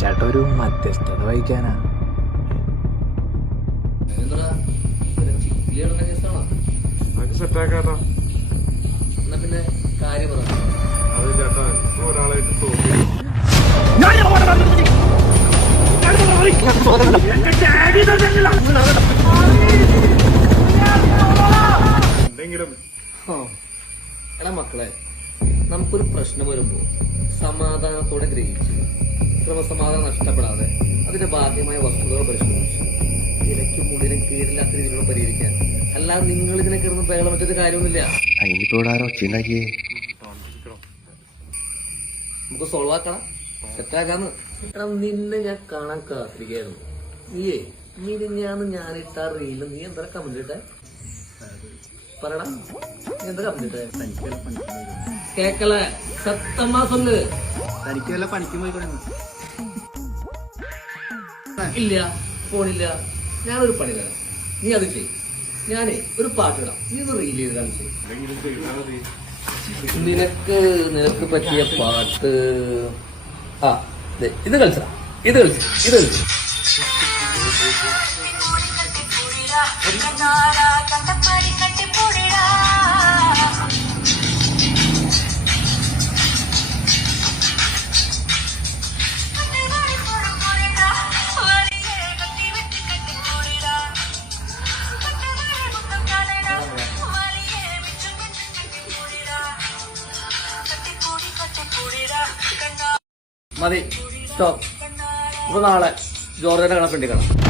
ചേട്ടാ ഒരു മധ്യസ്ഥത വഹിക്കാനാ. സെറ്റാക്കാട്ടാ. പിന്നെ കാര്യം അത് ചേട്ടാ ഒരാളായിട്ട് തോന്നി എന്തെങ്കിലും. എടാ മക്കളെ, നമുക്കൊരു പ്രശ്നം വരുമ്പോ സമാധാനത്തോടെ ഗ്രഹിച്ച് ക്രമസമാധാനം നഷ്ടപ്പെടാതെ അതിന്റെ ബാഹ്യമായ വസ്തുതകൾ പരിശോധിച്ച് ഇരയ്ക്കും മുള്ളിനും കീഴില്ലാത്ത രീതിയിലുള്ള പരിഹരിക്കാൻ. അല്ലാതെ നിങ്ങൾ ഇതിനെ കിടന്ന് പേകള മറ്റൊരു കാര്യമൊന്നുമില്ല. നമുക്ക് സോൾവ് ആക്കണം, സെറ്റാക്കാന്ന്. എടാ നിന്നെ ഞാൻ കാണാൻ കാത്തിരിക്കായിരുന്നു. നീയേ ഞാനിട്ട റീല് നീ എന്താ കമന്റ് ഇട്ടെ? പറടാ, നീ എന്താ കമന്റ് ഇട്ടെ? കേക്കല സത്തമാ സൊല്ല്. തനിക്ക് വല്ല പണിക്കും പോയിക്കോളെ. ഇല്ല, ഫോണില്ല. ഞാനൊരു പണി തരാം, നീ അത് ചെയ്യും. ഞാനേ ഒരു പാട്ടിടാം, നീ ഒന്ന് റീൽ ചെയ്ത് കാണിച്ചു. നിനക്ക് പറ്റിയ പാട്ട് ഇത് കളിച്ചാ. മതി, സ്റ്റോപ്പ്. ഇപ്പൊ നാളെ ജോർജന്റെ കണക്കുണ്ടി കാണാം.